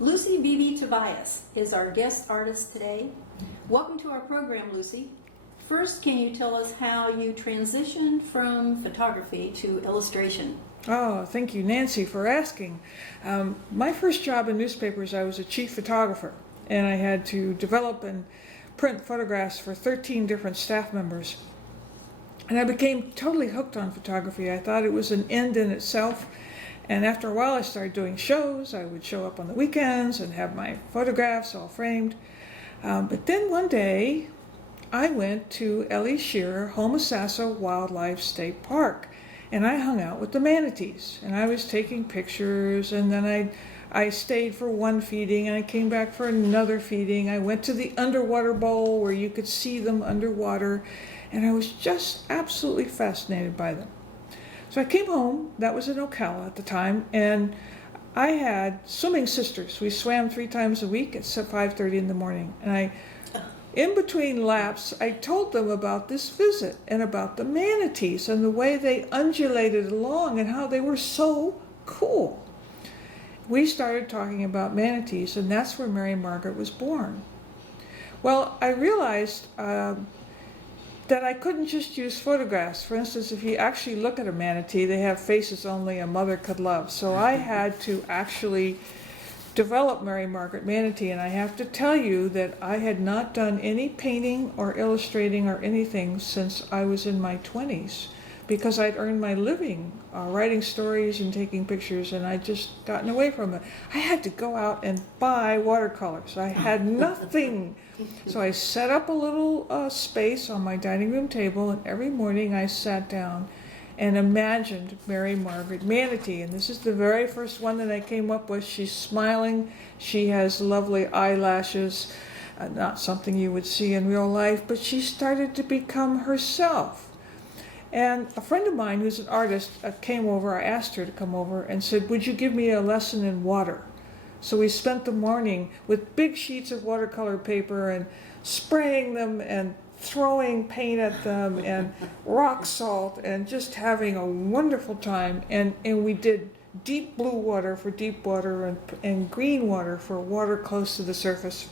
Lucy Beebe Tobias is our guest artist today. Welcome to our program, Lucy. First, can you tell us how you transitioned from photography to illustration? Oh, thank you, Nancy, for asking. My first job in newspapers, I was a chief photographer, and I had to develop and print photographs for 13 different staff members. And I became totally hooked on photography. I thought it was an end in itself. And after a while, I started doing shows. I would show up on the weekends and have my photographs all framed. But then one day, I went to Ellie Shearer Homosassa Wildlife State Park, and I hung out with the manatees. And I was taking pictures, and then I stayed for one feeding, and I came back for another feeding. I went to the underwater bowl where you could see them underwater, and I was just absolutely fascinated by them. So I came home, that was in Ocala at the time, and I had swimming sisters. We swam 3 times a week at 5:30 in the morning. And in between laps, I told them about this visit and about the manatees and the way they undulated along and how they were so cool. We started talking about manatees, and that's where Mary Margaret was born. Well, I realized that I couldn't just use photographs. For instance, if you actually look at a manatee, they have faces only a mother could love. So I had to actually develop Mary Margaret Manatee, and I have to tell you that I had not done any painting or illustrating or anything since I was in my 20s, because I'd earned my living writing stories and taking pictures, and I'd just gotten away from it. I had to go out and buy watercolors. I had nothing. So I set up a little space on my dining room table, and every morning I sat down and imagined Mary Margaret Manatee. And this is the very first one that I came up with. She's smiling. She has lovely eyelashes, not something you would see in real life, but she started to become herself. And a friend of mine who's an artist came over. I asked her to come over and said, "Would you give me a lesson in water?" So we spent the morning with big sheets of watercolor paper and spraying them and throwing paint at them and rock salt and just having a wonderful time. And we did deep blue water for deep water and green water for water close to the surface.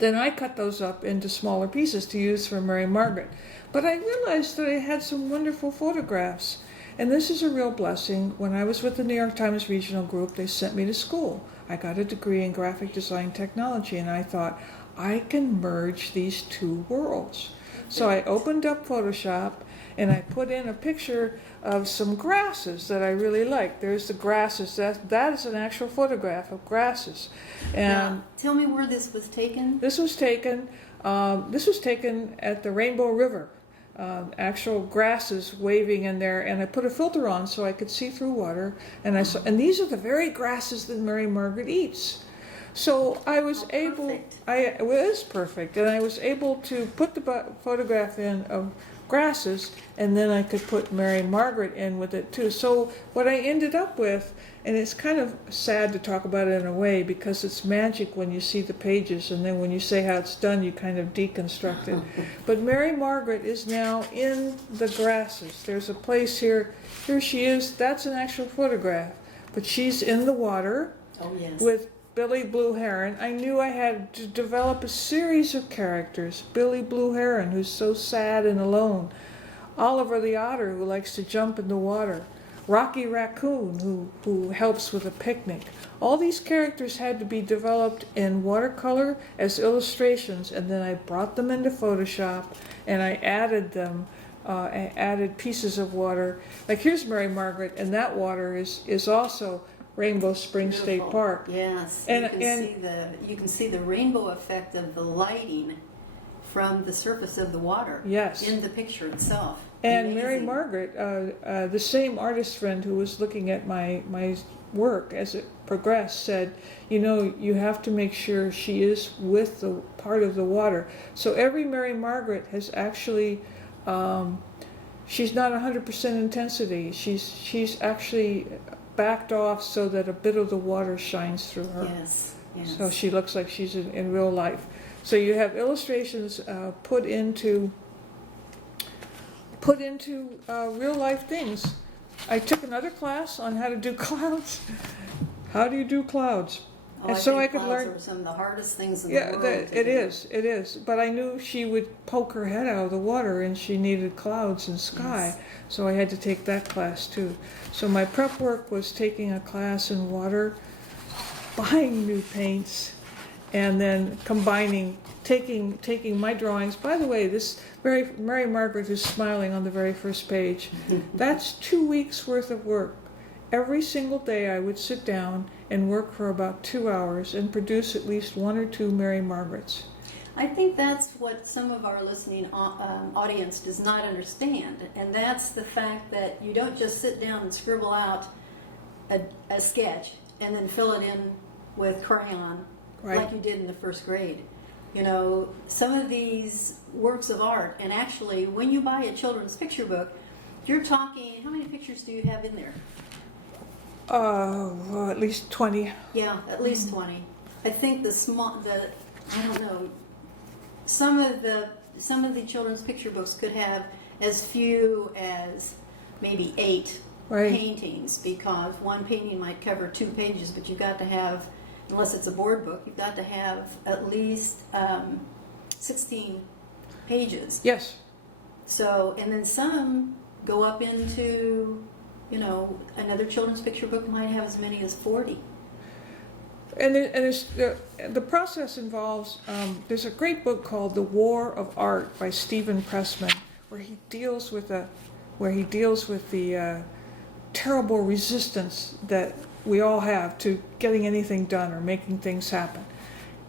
Then I cut those up into smaller pieces to use for Mary Margaret. But I realized that I had some wonderful photographs. And this is a real blessing. When I was with the New York Times Regional Group, they sent me to school. I got a degree in graphic design technology, and I thought, I can merge these two worlds. So I opened up Photoshop, and I put in a picture of some grasses that I really liked. There's the grasses. That is an actual photograph of grasses. And now, tell me where this was taken. This was taken at the Rainbow River. Actual grasses waving in there, and I put a filter on so I could see through water, and and these are the very grasses that Mary Margaret eats. So I was it was perfect, and I was able to put the photograph in of grasses, and then I could put Mary Margaret in with it too. So what I ended up with, and it's kind of sad to talk about it in a way because it's magic when you see the pages, and then when you say how it's done, you kind of deconstruct it. But Mary Margaret is now in the grasses. There's a place here. Here she is. That's an actual photograph. But she's in the water with Billy Blue Heron. I knew I had to develop a series of characters. Billy Blue Heron, who's so sad and alone. Oliver the Otter, who likes to jump in the water. Rocky Raccoon, who helps with a picnic. All these characters had to be developed in watercolor as illustrations, and then I brought them into Photoshop, and I added them. I added pieces of water. Like here's Mary Margaret, and that water is also Rainbow Springs State Park. Yes, you can see the rainbow effect of the lighting from the surface of the water. Yes. In the picture itself. And amazing. Mary Margaret, the same artist friend who was looking at my work as it progressed, said, you know, you have to make sure she is with the part of the water. So every Mary Margaret has actually, she's not 100% intensity. She's actually backed off so that a bit of the water shines through her. Yes, yes. So she looks like she's in real life. So you have illustrations put into real life things. I took another class on how to do clouds. How do you do clouds? Oh, And I so think I could clouds learn. are some of the hardest things in Yeah, the world. it is. But I knew she would poke her head out of the water and she needed clouds and sky. Yes. So I had to take that class too. So my prep work was taking a class in water, buying new paints, and then taking my drawings. By the way, this Mary Margaret is smiling on the very first page. That's 2 weeks worth of work. Every single day I would sit down and work for about 2 hours and produce at least 1 or 2 Mary Margarets. I think that's what some of our listening audience does not understand, and that's the fact that you don't just sit down and scribble out a sketch and then fill it in with crayon Right. like you did in the first grade. You know, some of these works of art, and actually when you buy a children's picture book, you're talking, how many pictures do you have in there? Well, at least 20. Yeah, at least 20. I think I don't know, some of the children's picture books could have as few as maybe 8 Right. paintings, because one painting might cover 2 pages, but you've got to have, unless it's a board book, you've got to have at least 16 pages. Yes. So, and then some go up into, you know, another children's picture book might have as many as 40. And the process involves, there's a great book called The War of Art by Stephen Pressman, where he deals with the terrible resistance that we all have to getting anything done or making things happen.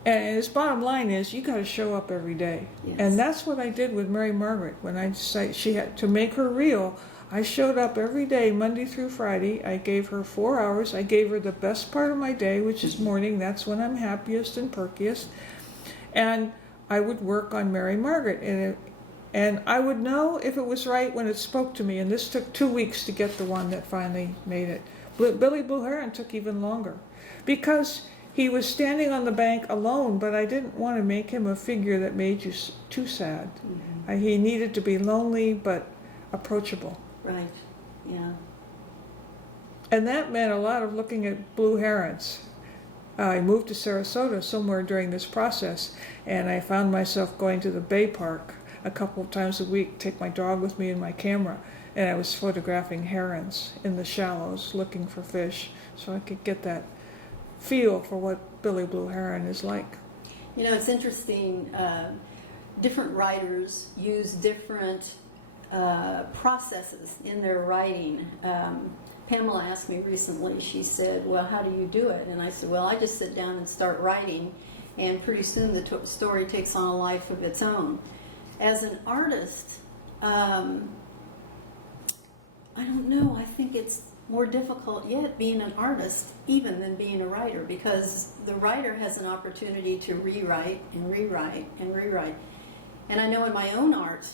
And his bottom line is, you got to show up every day. Yes. And that's what I did with Mary Margaret. When I decided she had to make her real, I showed up every day, Monday through Friday. I gave her 4 hours. I gave her the best part of my day, which is morning. That's when I'm happiest and perkiest. And I would work on Mary Margaret. And I would know if it was right when it spoke to me. And this took 2 weeks to get the one that finally made it. Billy Blue Heron took even longer, because he was standing on the bank alone, but I didn't want to make him a figure that made you too sad. Mm-hmm. He needed to be lonely but approachable. Right, yeah. And that meant a lot of looking at blue herons. I moved to Sarasota somewhere during this process, and I found myself going to the Bay Park a couple of times a week, take my dog with me and my camera, and I was photographing herons in the shallows looking for fish, so I could get that feel for what Billy Blue Heron is like. You know, it's interesting. Different writers use different processes in their writing. Pamela asked me recently, she said, well, how do you do it? And I said, well, I just sit down and start writing, and pretty soon the story takes on a life of its own. As an artist, I don't know, I think it's more difficult yet being an artist even than being a writer, because the writer has an opportunity to rewrite and rewrite and rewrite. And I know in my own art,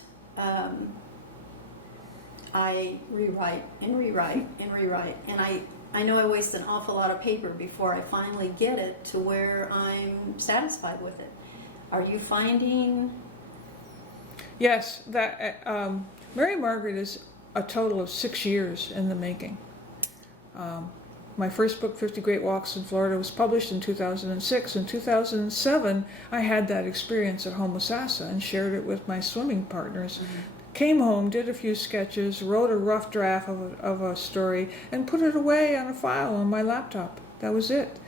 I rewrite and rewrite and rewrite, and I know I waste an awful lot of paper before I finally get it to where I'm satisfied with it. Are you finding? Yes, that Mary Margaret is a total of 6 years in the making. My first book, 50 Great Walks in Florida, was published in 2006. In 2007, I had that experience at Homosassa and shared it with my swimming partners. Mm-hmm. Came home, did a few sketches, wrote a rough draft of a story, and put it away on a file on my laptop. That was it.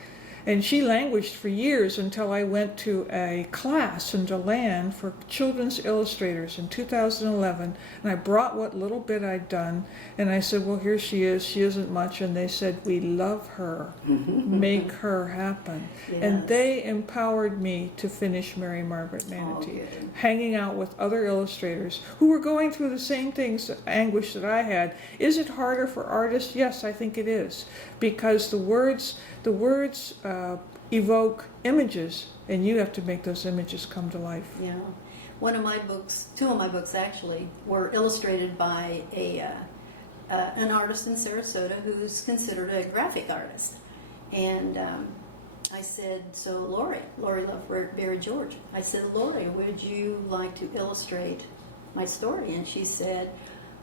And she languished for years until I went to a class in DeLand for children's illustrators in 2011. And I brought what little bit I'd done. And I said, well, here she is. She isn't much. And they said, we love her. Make her happen. Yes. And they empowered me to finish Mary Margaret Manatee. Oh, hanging out with other illustrators who were going through the same things, anguish that I had. Is it harder for artists? Yes, I think it is. Because the words evoke images, and you have to make those images come to life. Yeah. One of my books, 2 of my books actually, were illustrated by an artist in Sarasota who's considered a graphic artist. And I said, so Lori Loveberry George, I said, Lori, would you like to illustrate my story? And she said,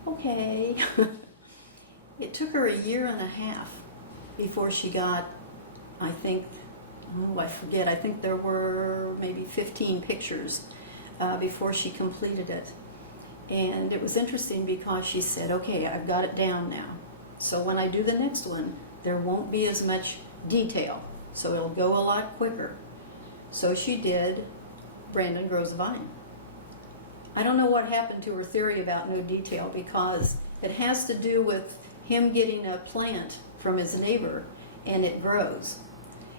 okay. It took her 1.5 years before she got, I think, oh, I forget, I think there were maybe 15 pictures before she completed it. And it was interesting because she said, okay, I've got it down now. So when I do the next one, there won't be as much detail. So it'll go a lot quicker. So she did Brandon Grows a Vine. I don't know what happened to her theory about no detail, because it has to do with him getting a plant from his neighbor and it grows.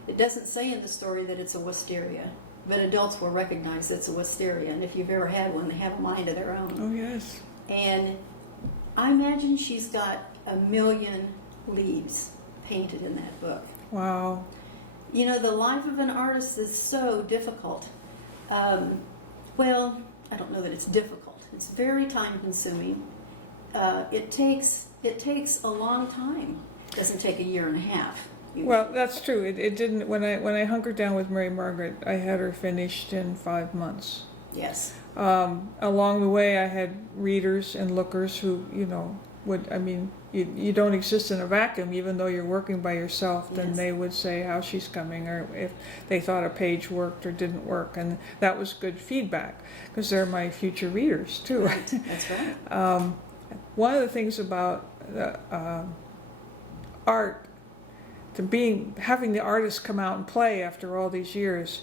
It doesn't say in the story that it's a wisteria, but adults will recognize it's a wisteria, and if you've ever had one, they have a mind of their own. Oh, yes. And I imagine she's got 1 million leaves painted in that book. Wow. You know, the life of an artist is so difficult. Well, I don't know that it's difficult. It's very time consuming. It takes a long time. It doesn't take a year and a half. Usually. Well, that's true. It didn't. When I hunkered down with Mary Margaret, I had her finished in 5 months. Yes. Along the way, I had readers and lookers who, you don't exist in a vacuum. Even though you're working by yourself, then Yes. they would say how she's coming, or if they thought a page worked or didn't work, and that was good feedback because they're my future readers too. Right. That's right. One of the things about art, having the artist come out and play after all these years,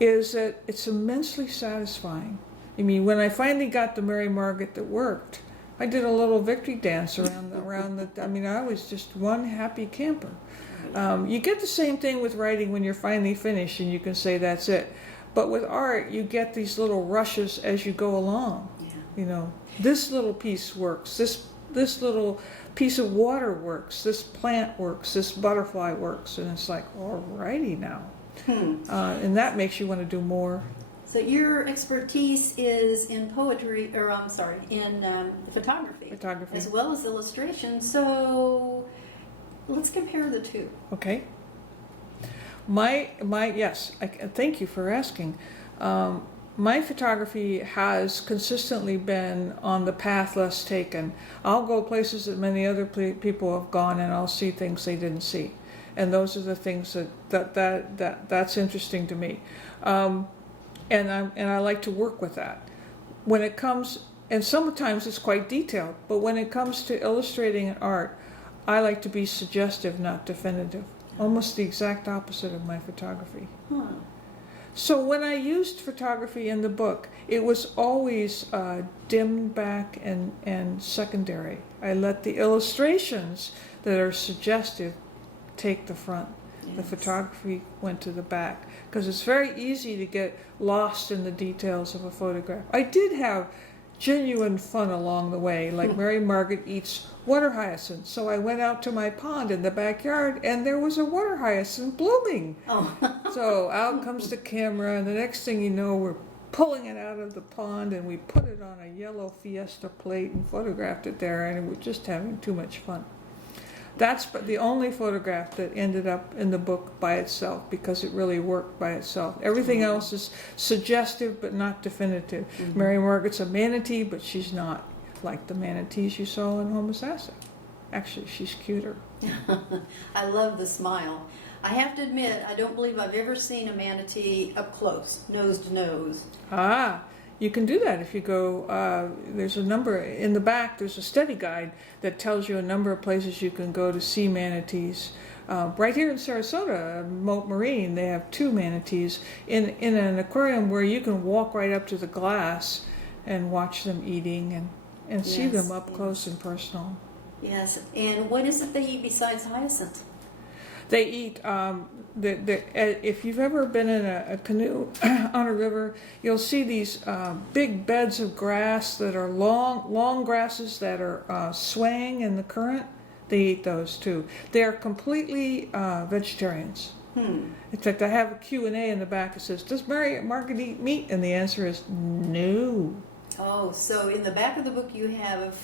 is that it's immensely satisfying. I mean, when I finally got the Mary Margaret that worked, I did a little victory dance around the. I mean, I was just one happy camper. You get the same thing with writing when you're finally finished and you can say that's it. But with art, you get these little rushes as you go along. Yeah. You know, this little piece works. This little piece of water works. This plant works. This butterfly works, and it's like, alrighty now. And that makes you want to do more. So your expertise is in poetry, or in photography, as well as illustration. So let's compare the two. Okay. Yes, thank you for asking. My photography has consistently been on the path less taken. I'll go places that many other people have gone, and I'll see things they didn't see, and those are the things that's interesting to me. And I like to work with that. When it comes, and sometimes it's quite detailed, but when it comes to illustrating an art, I like to be suggestive, not definitive. Almost the exact opposite of my photography. So when I used photography in the book, it was always dimmed back and secondary. I let the illustrations that are suggestive take the front. Yes. The photography went to the back, because it's very easy to get lost in the details of a photograph. I did have genuine fun along the way, like Mary Margaret eats water hyacinth. So I went out to my pond in the backyard, and there was a water hyacinth blooming. Oh. So out comes the camera, and the next thing you know, we're pulling it out of the pond, and we put it on a yellow Fiesta plate and photographed it there, and we're just having too much fun. That's the only photograph that ended up in the book by itself, because it really worked by itself. Everything else is suggestive but not definitive. Mm-hmm. Mary Margaret's a manatee, but she's not like the manatees you saw in Homosassa. Actually, she's cuter. I love the smile. I have to admit, I don't believe I've ever seen a manatee up close, nose to nose. You can do that if you go, there's a number, in the back there's a study guide that tells you a number of places you can go to see manatees. Right here in Sarasota, Moat Marine, they have 2 manatees in an aquarium where you can walk right up to the glass and watch them eating and see them up close and personal. Yes, and what is it they eat besides hyacinth? They eat, if you've ever been in a canoe on a river, you'll see these big beds of grass that are long grasses that are swaying in the current. They eat those too. They're completely vegetarians. In fact, I have a Q&A in the back that says, does Mary Margaret eat meat? And the answer is no. Oh, so in the back of the book you have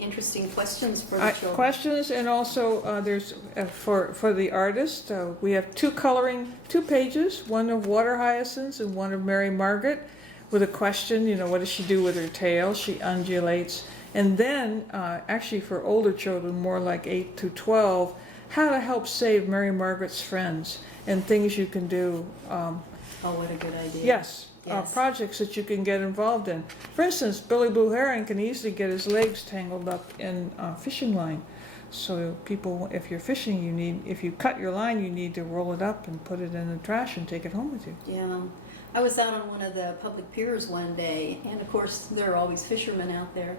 interesting questions for the children. Questions, and also there's for the artist, we have 2 pages, one of water hyacinths and one of Mary Margaret, with a question, what does she do with her tail? She undulates. And then, actually for older children, more like 8 to 12, how to help save Mary Margaret's friends and things you can do. Oh, what a good idea. Yes. Yes. Projects that you can get involved in. For instance, Billy Blue Heron can easily get his legs tangled up in a fishing line. So people, if you're fishing, if you cut your line, you need to roll it up and put it in the trash and take it home with you. Yeah. I was out on one of the public piers one day, and of course there are always fishermen out there,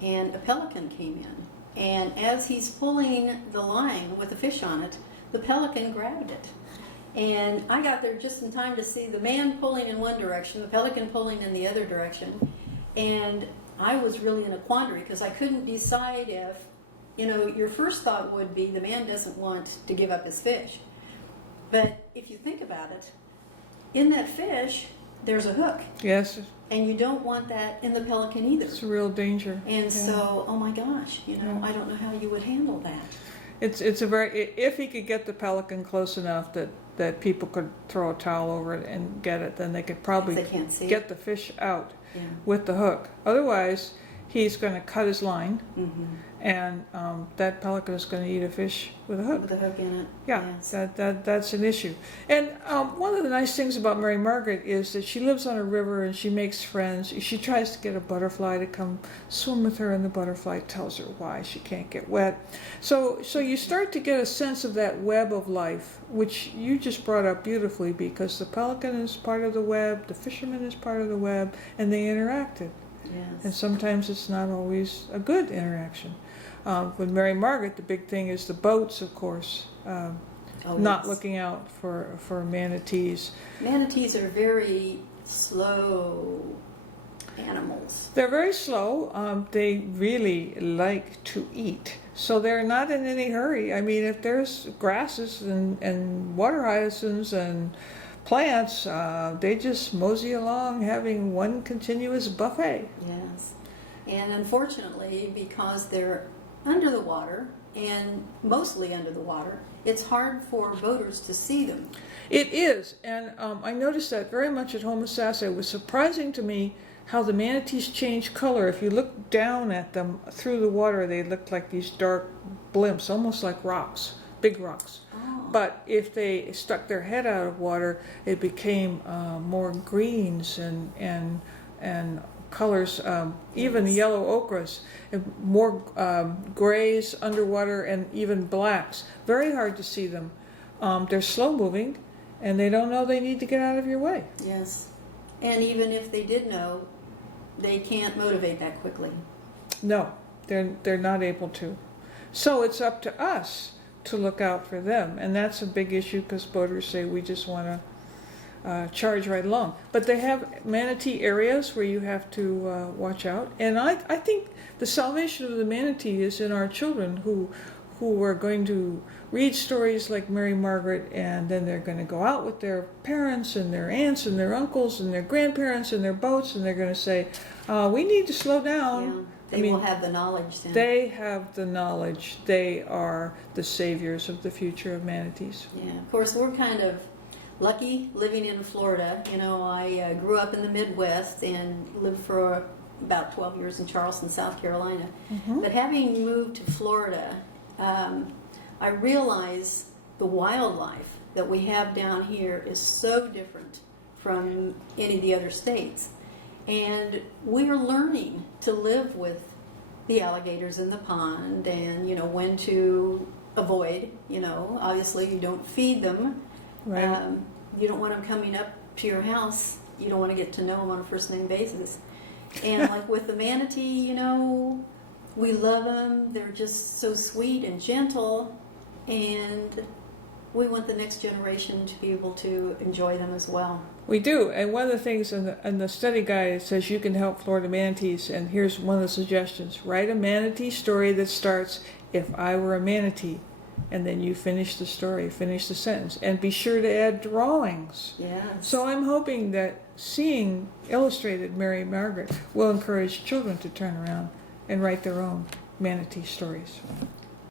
and a pelican came in. And as he's pulling the line with the fish on it, the pelican grabbed it. And I got there just in time to see the man pulling in one direction, the pelican pulling in the other direction. And I was really in a quandary because I couldn't decide if, your first thought would be the man doesn't want to give up his fish. But if you think about it, in that fish, there's a hook. Yes. And you don't want that in the pelican either. It's a real danger. And so, oh my gosh, I don't know how you would handle that. It's a very, if he could get the pelican close enough that people could throw a towel over it and get it, then they could probably They can't see get the fish out Yeah. with the hook. Otherwise, he's going to cut his line, Mm-hmm. and that pelican is going to eat a fish with a hook. With a hook in it. Yeah, Yes. that's an issue. And one of the nice things about Mary Margaret is that she lives on a river and she makes friends. She tries to get a butterfly to come swim with her, and the butterfly tells her why she can't get wet. So you start to get a sense of that web of life, which you just brought up beautifully, because the pelican is part of the web, the fisherman is part of the web, and they interacted. Yes. And sometimes it's not always a good interaction. With Mary Margaret, the big thing is the boats, of course, not yes. looking out for manatees. Manatees are very slow animals. They're very slow. They really like to eat. So they're not in any hurry. I mean, if there's grasses and water hyacinths and plants, they just mosey along having one continuous buffet. Yes. And unfortunately, because they're under the water, and mostly under the water, it's hard for boaters to see them. It is, and I noticed that very much at Homosassa. It was surprising to me how the manatees change color. If you look down at them through the water, they look like these dark blimps, almost like rocks, big rocks. Oh. But if they stuck their head out of water, it became more greens and colors, even Yes. yellow ochres, and more grays underwater, and even blacks. Very hard to see them. They're slow moving, and they don't know they need to get out of your way. Yes. And even if they did know, they can't motivate that quickly. No, they're not able to. So it's up to us to look out for them, and that's a big issue because boaters say we just want to charge right along. But they have manatee areas where you have to watch out, and I think the salvation of the manatee is in our children who are going to read stories like Mary Margaret, and then they're going to go out with their parents and their aunts and their uncles and their grandparents in their boats, and they're going to say, we need to slow down. Yeah. They will have the knowledge then. They have the knowledge. They are the saviors of the future of manatees. Yeah. Of course, we're kind of lucky living in Florida. I grew up in the Midwest and lived for about 12 years in Charleston, South Carolina. Mm-hmm. But having moved to Florida, I realize the wildlife that we have down here is so different from any of the other states. And we are learning to live with the alligators in the pond and, when to avoid, obviously you don't feed them. Right. You don't want them coming up to your house. You don't want to get to know them on a first name basis. And like with the manatee, we love them. They're just so sweet and gentle. And we want the next generation to be able to enjoy them as well. We do, and one of the things in the study guide, it says you can help Florida manatees, and here's one of the suggestions. Write a manatee story that starts, "If I were a manatee," and then you finish the story, finish the sentence, and be sure to add drawings. Yes. So I'm hoping that seeing illustrated Mary Margaret will encourage children to turn around and write their own manatee stories.